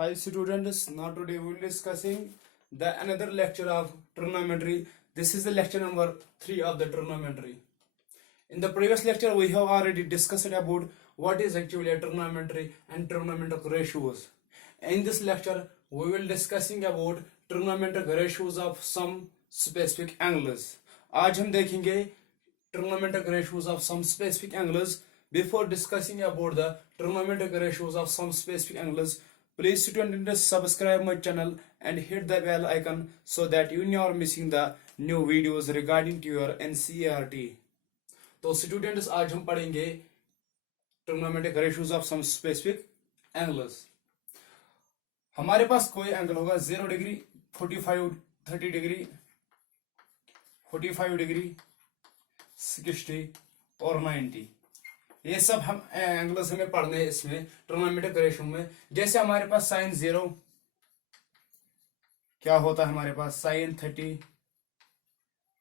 Hi students, now today we will discussing the another lecture of trigonometry. This is the lecture number 3 of the trigonometry. In the previous lecture we have already discussed about what is actually a trigonometry and trigonometric ratios. In this lecture we will discussing about trigonometric ratios of some specific angles. आज हम देखेंगे trigonometric ratios of some specific angles. Before discussing about the trigonometric ratios of some specific angles, please students subscribe my channel and hit the bell icon so that you never missing the new videos regarding to your NCERT. तो students आज हम पढ़ेंगे trigonometric ratios of some specific angles. हमारे पास कोई angle होगा 0 degree 45 30 degree 45 degree 60 और 90। ये सब हम एंगल्स हमें पढ़ने हैं इसमें ट्रिग्नोमेट्रिक रेशियो में। जैसे हमारे पास साइन 0 क्या होता है, हमारे पास साइन 30,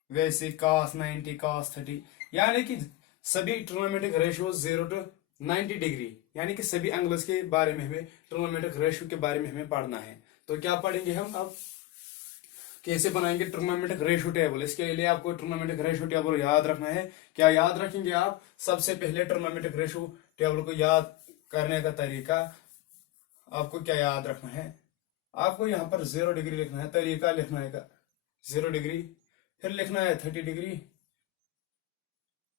वैसे cos 90 cos 30, यानी कि सभी ट्रिग्नोमेट्रिक रेशियो 0 to 90 डिग्री, यानी कि सभी एंगल्स के बारे में हमें ट्रिग्नोमेट्रिक रेशियो के बारे में हमें पढ़ना है। तो क्या पढ़ेंगे हम अब, कैसे बनाएंगे ट्रिग्नोमेट्रिक रेशियो टेबल। इसके लिए आपको ट्रिग्नोमेट्रिक रेशियो टेबल याद रखना है। क्या याद रखेंगे आप? सबसे पहले ट्रिग्नोमेट्रिक रेशियो टेबल को याद करने का तरीका आपको क्या याद रखना है, आपको यहाँ पर 0 डिग्री लिखना है, तरीका लिखना है 0 डिग्री, फिर लिखना है 30 डिग्री,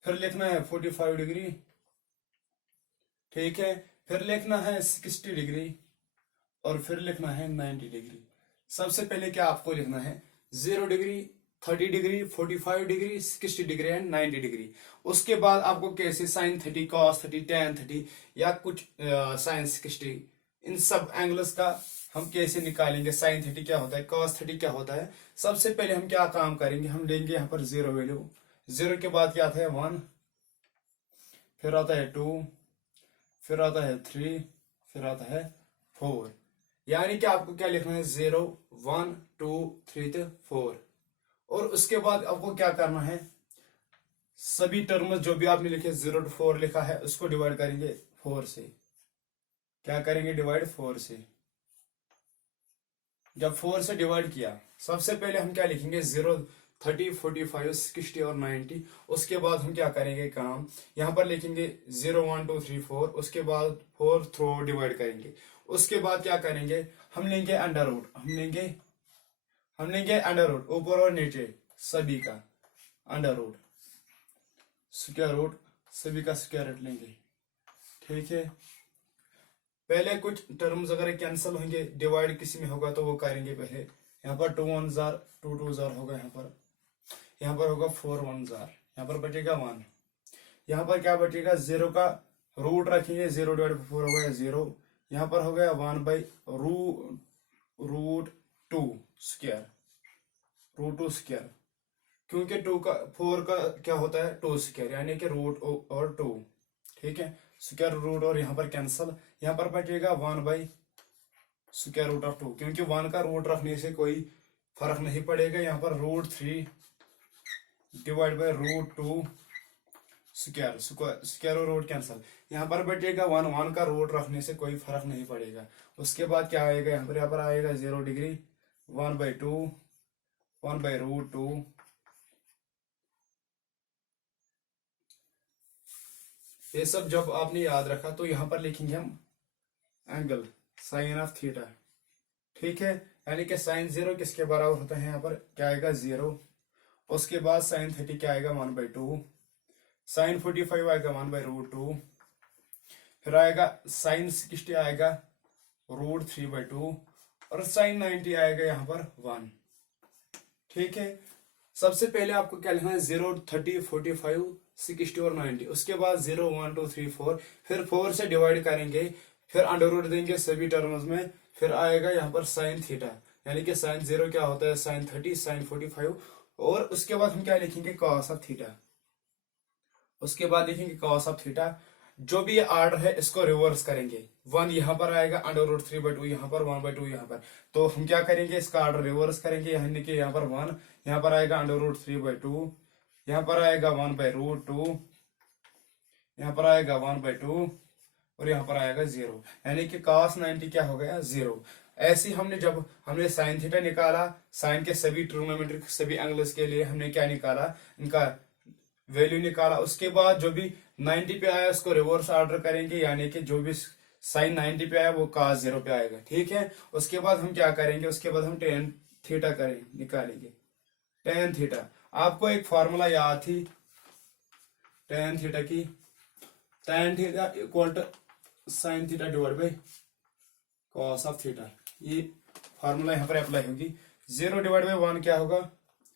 फिर लिखना है 45 डिग्री, ठीक है, फिर लिखना है 60 डिग्री और फिर लिखना है 90 डिग्री। सबसे पहले क्या आपको लिखना है 0 degree 30 degree 45 degree 60 degree and 90 degree. उसके बाद आपको कैसे साइन 30 cos 30 tan 30 या कुछ साइन 60, इन सब एंगल्स का हम कैसे निकालेंगे। साइन 30 क्या होता है, cos 30 क्या होता है। सबसे पहले हम क्या काम करेंगे, हम लेंगे यहाँ पर 0 वैल्यू, 0 के बाद क्या आता है 1, फिर आता है 2, फिर आता है 3, फिर आता है 4, यानी कि आपको क्या लिखना है 0 1 2 3 4। और उसके बाद आपको क्या करना है, सभी टर्म्स जो भी आपने लिखे 0 to 4 लिखा है उसको डिवाइड करेंगे 4 से। क्या करेंगे, डिवाइड 4 से। जब 4 से डिवाइड किया, सबसे पहले हम क्या लिखेंगे 0 30 45 60 और 90। उसके बाद हम क्या करेंगे काम, यहाँ पर लिखेंगे 0 1 2 3 4, उसके बाद 4 थ्रो डिवाइड करेंगे। उसके बाद क्या करेंगे, हम लेंगे अंडर रूट, हम लेंगे अंडर रूट ऊपर और नीचे सभी का अंडर रूट, स्क्वायर रूट सभी का स्क्वायर रूट लेंगे, ठीक है। पहले कुछ टर्म्स अगर कैंसिल होंगे, डिवाइड किसी में होगा तो वो करेंगे पहले। यहाँ पर 2 1 जार 2 2 जार होगा, यहाँ पर होगा 4 1 जार, यहाँ पर बचेगा 1। यहाँ पर क्या बचेगा, 0 का रूट रखेंगे, 0 डिवाइड 4 होगा 0, यहाँ पर हो गया 1 by root 2 square, root 2 square, क्योंकि 2 का 4 का क्या होता है 2 स्क्वायर, यानी कि रूट और 2, ठीक है, स्क्वायर रूट और यहाँ पर कैंसल। यहाँ पर बचेगा 1 बाई स्क्वायर रूट ऑफ 2, क्योंकि 1 का रूट रखने से कोई फर्क नहीं पड़ेगा। यहाँ पर root 3 divide by root 2 square और रूट कैंसल। यहाँ पर बचेगा 1 का रूट रखने से कोई फर्क नहीं पड़ेगा। उसके बाद क्या आएगा, यहाँ पर आएगा 0 डिग्री 1 बाई 2 1 बाई रूट 2, ये सब जब आपने याद रखा तो यहाँ पर लिखेंगे हम एंगल साइन ऑफ थीटा, ठीक है, यानी कि साइन 0 किसके बराबर होता है, यहाँ पर क्या आएगा 0। उसके बाद साइन 30 क्या आएगा 1 बाई 2, साइन 45 आएगा 1 बाई रूट 2, फिर आएगा साइन 60 आएगा रूट 3 बाई 2 और साइन 90 आएगा यहाँ पर 1, ठीक है। सबसे पहले आपको क्या लिखना है 0 30 45 60 और 90। उसके बाद 0 1 2 3 4, फिर 4 से डिवाइड करेंगे, फिर अंडर रूट देंगे सभी टर्म्स में, फिर आएगा यहाँ पर साइन थीटा, यानी कि साइन 0 क्या होता है साइन 30 साइन 45, और उसके बाद हम क्या लिखेंगे कॉस ऑफ थीटा। उसके बाद लिखेंगे कॉस ऑफ थीटा। जो भी ये आर्डर है इसको रिवर्स करेंगे, 1 यहाँ पर आएगा अंडर रूट 3 बाई 2 यहाँ पर 1 बाई 2 यहाँ पर, तो हम क्या करेंगे इसका आर्डर रिवर्स करेंगे, यानी कि यहाँ पर 1 यहाँ पर आएगा अंडर रूट 3 बाई 2, यहाँ पर आएगा 1 बाई रूट 2, यहाँ पर आएगा 1 बाई 2 और यहाँ पर आएगा 0, यानी कि cos 90 क्या हो गया 0। ऐसे ही जब हमने साइन थीटा निकाला, साइन के सभी ट्रिग्नोमेट्रिक सभी एंगल्स के लिए हमने क्या निकाला, इनका वैल्यू निकाला। उसके बाद जो भी 90 पे आया उसको रिवर्स ऑर्डर करेंगे, यानी कि जो भी साइन 90 पे आया वो cos 0 पे आएगा, ठीक है। उसके बाद हम क्या करेंगे, उसके बाद हम टेन थीटा निकालेंगे। टेन थीटा, आपको एक फॉर्मूला याद थी टेन थीटा की, tan theta equal to sine theta divide by cos of theta. ये फॉर्मूला यहाँ पर अप्लाई होगी। 0 डिवाइड बाई 1 क्या होगा,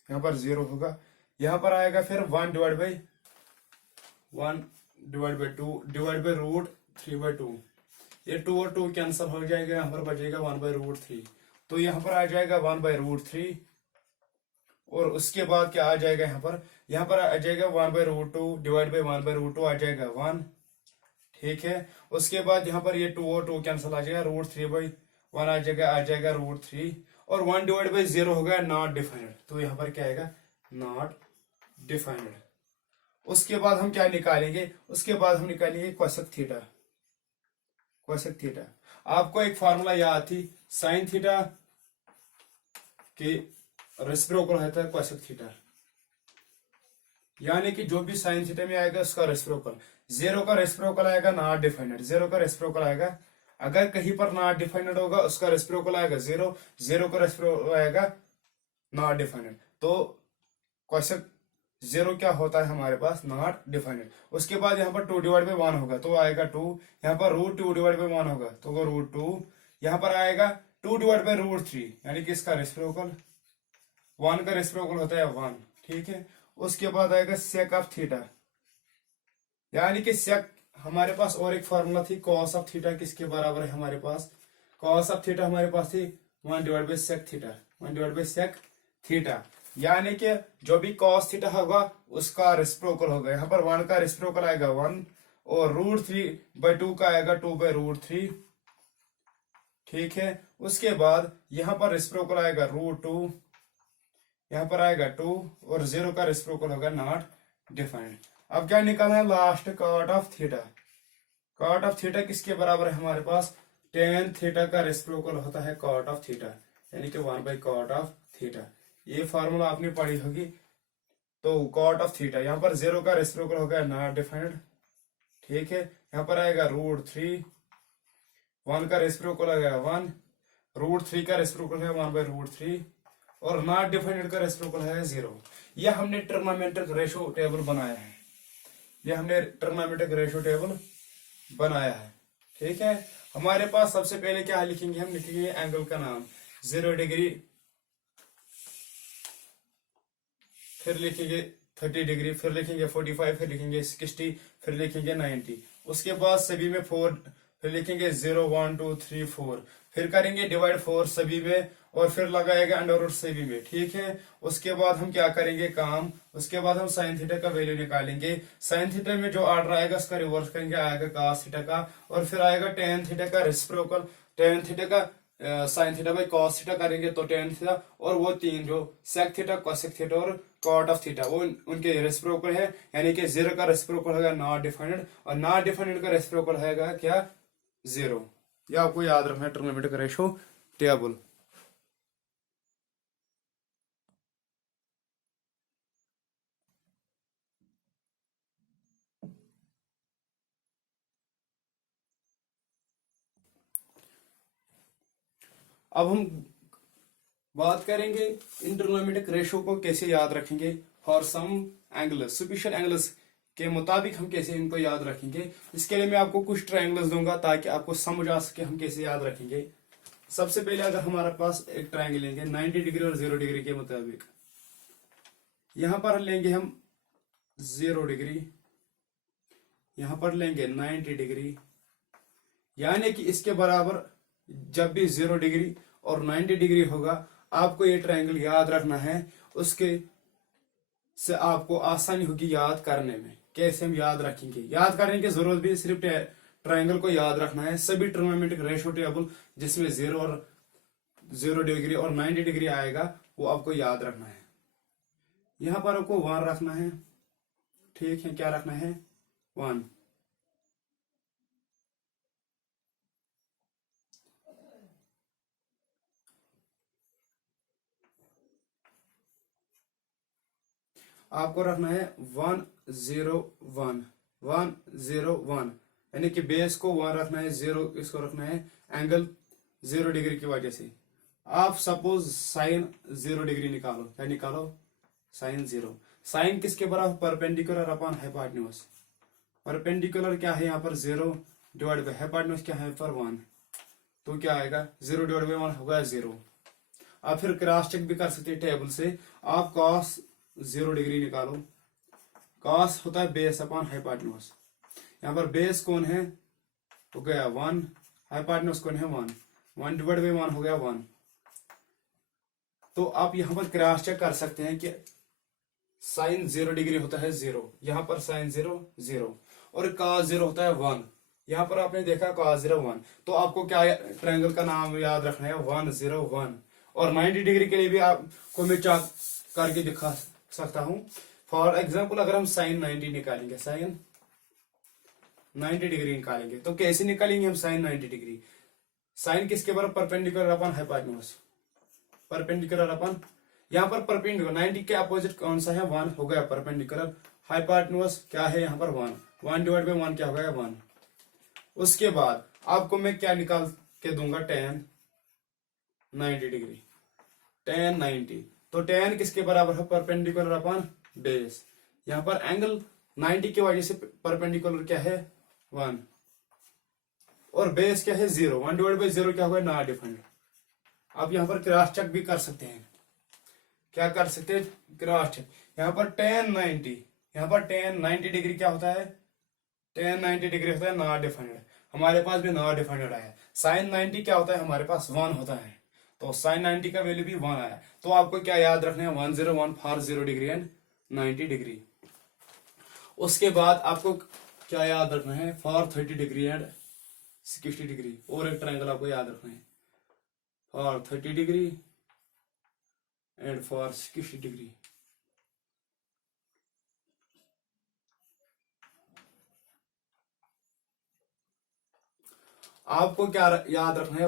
यहाँ पर 0 होगा, यहाँ पर आएगा फिर 1 divide by 2 divide by root 3/2। ये 2 और 2 कैंसिल हो जाएगा, यहाँ पर बचेगा 1/√3। तो यहाँ पर आ जाएगा 1/√3, और उसके बाद क्या आ जाएगा, यहाँ पर आ जाएगा 1/√2 डिवाइड बाई 1/√2 आ जाएगा 1, ठीक है। उसके बाद यहाँ पर ये 2 और 2 कैंसिल आ जाएगा, √3/1 आ जाएगा √3, और 1 डिवाइड बाई 0 होगा नॉट डिफाइंड, तो यहाँ पर क्या आएगा नॉट डिफाइंड। उसके बाद हम क्या निकालेंगे, उसके बाद हम निकालेंगे कोसेक थीटा। कोसेक थीटा, आपको एक फॉर्मूला याद थी, साइन थीटा के रेसिप्रोकल होता है कोसेक थीटा, यानी कि जो भी साइन थीटा में आएगा उसका रेसिप्रोकल। 0 का रेसिप्रोकल आएगा नॉट डिफाइंड, 0 का रेसिप्रोकल आएगा, अगर कहीं पर नॉट डिफाइंड होगा उसका रेसिप्रोकल आएगा 0, 0 का रेसिप्रोकल आएगा नॉट डिफाइंड। तो कोसेक 0 क्या होता है हमारे पास नॉट डिफाइंड। उसके बाद यहाँ पर 2 डिवाइड बाई 1 होगा तो आएगा 2, यहाँ पर √2 डिवाइड बाई 1 होगा तो √2, यहाँ पर आएगा 2 डिवाइड बाई √3, यानी कि इसका रेसिप्रोकल 1 का रेसिप्रोकल होता है 1, ठीक है। उसके बाद आएगा सेक ऑफ थीटा, यानी कि सेक हमारे पास और एक फॉर्मूला थी कॉस ऑफ थीटा किसके बराबर है हमारे पास, कॉस ऑफ थीटा हमारे पास थी 1 divide by sec theta, 1 divide by sec theta, यानी कि जो भी कॉस थीटा होगा उसका रेसिप्रोकल होगा। यहाँ पर 1 का रेसिप्रोकल आएगा 1, और √3/2 का आएगा 2/√3, ठीक है। उसके बाद यहाँ पर रेसिप्रोकल आएगा √2, यहाँ पर आएगा 2, और 0 का रेसिप्रोकल होगा नॉट डिफाइंड। अब क्या निकालना है last, cot of theta. Cot of theta किसके बराबर है हमारे पास, टेन थीटा का रेसिप्रोकल होता है कॉट ऑफ थीटा, यानी कि 1/cot ऑफ थीटा। ये फॉर्मूला आपने पढ़ी होगी। तो कॉट ऑफ थीटा, यहाँ पर 0 का रेसिप्रोकल होगा नॉट डिफाइंड, ठीक है। यहाँ पर आएगा √3, 1 का रेसिप्रोकल आएगा 1, √3 का रेसिप्रोकल है 1/√3, और नॉट डिफाइंड का रेसिप्रोकल है 0। यह हमने ट्रिग्नोमेट्रिक रेशो टेबल बनाया है, यह हमने ट्रिग्नोमेट्रिक रेशो टेबल बनाया है, ठीक है। हमारे पास सबसे पहले क्या लिखेंगे, हम लिखेंगे एंगल का नाम 0 डिग्री, फिर लिखेंगे 30 डिग्री, फिर लिखेंगे 45, फिर लिखेंगे 60, फिर लिखेंगे 90। उसके बाद सभी में 4, फिर लिखेंगे 0 1 2 3 4, फिर करेंगे डिवाइड 4 सभी में, और फिर लगाएगा अंडर सभी में, ठीक है। उसके बाद हम क्या करेंगे काम, उसके बाद हम साइन थीटा का वैल्यू निकालेंगे। साइन थीटा में जो ऑर्डर आएगा उसका रिवर्स करेंगे, आएगा cos थीटा का, और फिर आएगा टेन थीटा का रेसिप्रोकल, टेन थीटा का sine theta by cos theta करेंगे तो टेन थीटा, और वो तीन जो सेक थीटा, कोसेक थीटा और कॉट ऑफ थीटा वो उनके रेसिप्रोकल है, यानी कि 0 का रेसिप्रोकल होगा नॉट डिफाइंड, और नॉट डिफाइंड का रेसिप्रोकल होगा क्या 0। ये आपको याद रखना है ट्रिग्नोमेट्रिक रेशो टेबल। अब हम बात करेंगे इन ट्रिग्नोमेट्रिक रेशो को कैसे याद रखेंगे for some angles, superficial angles के मुताबिक हम कैसे इनको याद रखेंगे। इसके लिए मैं आपको कुछ ट्रायंगल्स दूंगा ताकि आपको समझ आ सके हम कैसे याद रखेंगे। सबसे पहले अगर हमारे पास एक ट्रायंगल लेंगे 90 डिग्री और 0 डिग्री के मुताबिक, यहां पर लेंगे हम 0 डिग्री, यहां पर लेंगे 90 डिग्री, यानी कि इसके बराबर जब भी 0 डिग्री और 90 डिग्री होगा आपको ये ट्रायंगल याद रखना है। उसके से आपको आसानी होगी याद करने में। कैसे हम याद रखेंगे, याद करने की जरूरत भी सिर्फ ट्रायंगल को याद रखना है। सभी ट्रिग्नोमेट्रिक रेशो टेबल जिसमें 0 डिग्री और 90 डिग्री आएगा वो आपको याद रखना है। यहां पर आपको 1 रखना है, ठीक है, क्या रखना है 1। आपको रखना है 101 101, यानी कि बेस को 1 रखना है, 0 इसको रखना है, एंगल 0 डिग्री की वजह से। आप सपोज साइन 0 डिग्री निकालो, क्या निकालो, साइन 0। साइन किसके बराबर, परपेंडिकुलर अपॉन हाइपोटेन्यूज। परपेंडिकुलर क्या है यहाँ पर 0 डिवाइड बाई हाइपोटेन्यूज क्या है पर 1, तो क्या आएगा 0 डिवाइड बाई 1 होगा 0। आप फिर क्रॉस चेक भी कर सकते हैं टेबल से। आप कॉस 0 डिग्री निकालो, कॉस होता है बेस अपॉन हाइपोटेन्यूज। यहाँ पर बेस कौन है, हो गया 1, हाइपोटेन्यूज कौन है 1, 1 डिवाइड बाई 1 हो गया 1। तो आप यहाँ पर क्रॉस चेक कर सकते हैं कि साइन 0 डिग्री होता है 0, यहाँ पर साइन 0 0, और कॉस 0 होता है 1। यहाँ पर आपने देखा कॉस 0 1, तो आपको क्या ट्रायंगल का नाम याद रखना है 101। और 90 डिग्री के लिए भी आपको मैं चाक करके दिखा सकता हूं। फॉर एग्जाम्पल अगर हम साइन 90 निकालेंगे, साइन 90 डिग्री निकालेंगे, तो कैसे निकालेंगे हम साइन 90 डिग्री। साइन किसके बराबर, perpendicular upon hypotenuse, perpendicular upon, यहाँ पर परपेंडिकुलर 90 के अपोजिट कौन सा है 1, हो गया परपेंडिकुलर। हाइपोटेन्यूज क्या है यहाँ पर 1, 1 डिवाइड बाई 1 क्या हो गया 1। उसके बाद आपको मैं क्या निकाल के दूंगा, tan 90 डिग्री, tan 90। तो tan किसके बराबर है, परपेंडिकुलर अपॉन बेस। यहाँ पर एंगल 90 की वजह से परपेंडिकुलर क्या है 1, और बेस क्या है 0, 1 डिवाइड बाई 0 क्या होगा नॉट डिफाइंड। आप यहाँ पर क्रॉस चेक भी कर सकते हैं, क्या कर सकते हैं, क्रॉस चेक। यहाँ पर tan 90, यहाँ पर tan 90 डिग्री क्या होता है, tan 90 डिग्री होता है नॉट डिफाइंड। हमारे पास भी नॉट डिफाइंड आया। साइन 90 क्या होता है, हमारे पास 1 होता है, तो साइन 90 का वैल्यू भी 1 आया। तो आपको क्या याद रखना है, 101 फॉर 0 डिग्री एंड 90 डिग्री। उसके बाद आपको क्या याद रखना है, फॉर 30 डिग्री एंड 60 डिग्री। और एक ट्रायंगल आपको याद रखना है, for 30 degree and for 60 degree. आपको क्या याद रखना है,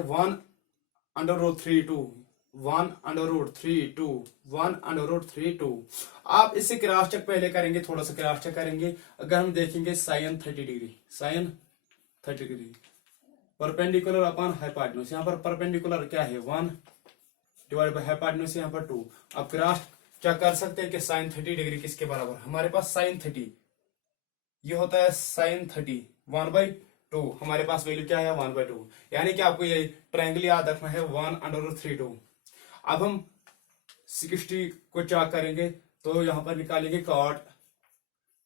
1√32, 1√32, 1√32। आप इससे क्रॉस चेक पहले करेंगे, थोड़ा सा क्रॉस चेक करेंगे। अगर हम देखेंगे sine 30 degree, sine 30 degree perpendicular upon hypotenuse. यहाँ पर परपेंडिकुलर क्या है 1 डिवाइड बाई हाइपोटेन्यूज यहाँ पर 2। अब क्रॉस चेक कर सकते हैं कि साइन 30 डिग्री किसके बराबर। हमारे पास साइन 30 ये होता है साइन 30 1/2, हमारे पास वैल्यू क्या है 1/2, यानी कि आपको ये ट्रायंगल याद रखना है 1√32। अब हम 60 को चेक करेंगे, तो यहां पर निकालेंगे कॉट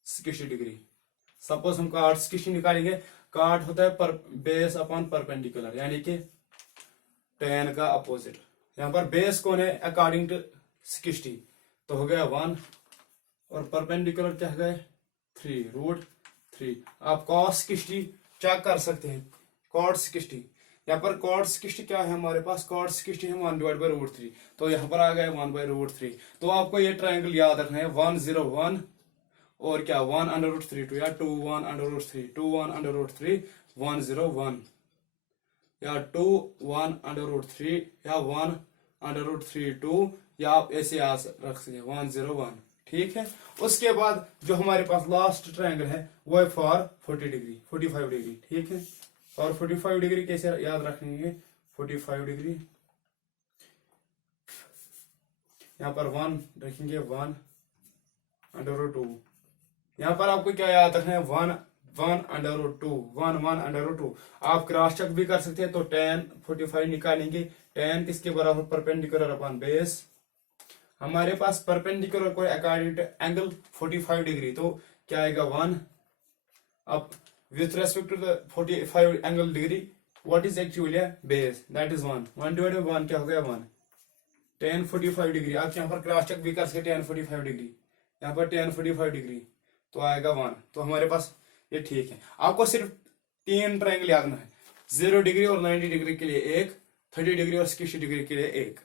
60 डिग्री। सपोज हम कॉट 60 निकालेंगे, कॉट होता है पर बेस अपॉन परपेंडिकुलर, यानी कि tan का अपोजिट। यहाँ पर बेस कौन है अकॉर्डिंग टू 60, तो हो गया 1, और परपेंडिकुलर क्या हो गया 3√3। आप cos 60 चेक कर सकते हैं, cot 60। यहाँ पर cot 60 क्या है हमारे पास, cot 60 है 1 डिवाइड बाई √3, तो यहाँ पर आ गया 1/√3। तो आपको ये ट्रायंगल याद रखना है 101 और क्या 1√32 या 2 1√3, 2 1√3 101, या 2 1√3 या 1√32, या आप ऐसे रख सकते हैं 101। ठीक है। उसके बाद जो हमारे पास लास्ट ट्रायंगल है वो है फॉर 40 डिग्री 45 डिग्री। ठीक है। फॉर 45 डिग्री कैसे याद रखेंगे, 45 डिग्री यहाँ पर 1 रखेंगे 1/2। यहाँ पर आपको क्या याद रखना है 1/2। आप क्रॉस चेक भी कर सकते हैं, तो tan 45 निकालेंगे। tan किसके बराबर, परपेंडिकुलर अपॉन बेस। हमारे पास परपेंडिकुलर को अकॉर्डिंग टू एंगल 45 डिग्री, तो क्या आएगा 1। अब with respect to the 45 angle degree what is actually base, that is 1 divide by 1 क्या हो गया 1। tan 45 डिग्री आप यहाँ पर क्रॉस चेक भी कर सकते हैं, tan 45 डिग्री यहाँ पर tan 45 डिग्री तो आएगा 1। तो हमारे पास ये ठीक है। आपको सिर्फ 3 ट्रायंगल याद रखना है, 0 डिग्री और 90 डिग्री के लिए एक, 30 डिग्री और 60 डिग्री के लिए एक,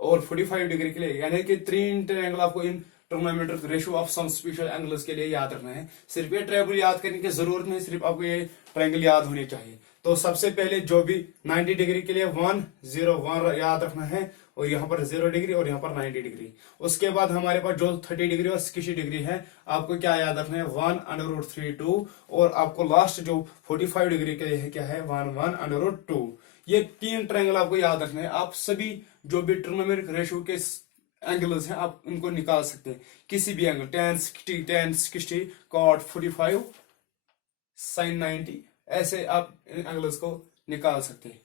और 45 डिग्री के लिए, यानी कि 3 ट्रायंगल आपको इन trigonometric ratio of some special angles के लिए याद रखना है। सिर्फ ये ट्रायंगल याद करने की जरूरत नहीं, सिर्फ आपको ये ट्रायंगल याद होने चाहिए। तो सबसे पहले जो भी 90 डिग्री के लिए 101 याद रखना है, और यहाँ पर 0 डिग्री और यहाँ पर 90 डिग्री। उसके बाद हमारे पास जो 30 डिग्री और 60 डिग्री है, आपको क्या याद रखना है, 1/√32, और आपको लास्ट जो 45 डिग्री के लिए है क्या है, 1/√2। ये 3 ट्रायंगल आपको याद रखना है। आप सभी जो भी ट्रिग्नोमेट्रिक रेशियो के एंगल्स हैं आप उनको निकाल सकते हैं, किसी भी एंगल, tan 60 cot 45 sin 90, ऐसे आप इन एंगल्स को निकाल सकते हैं।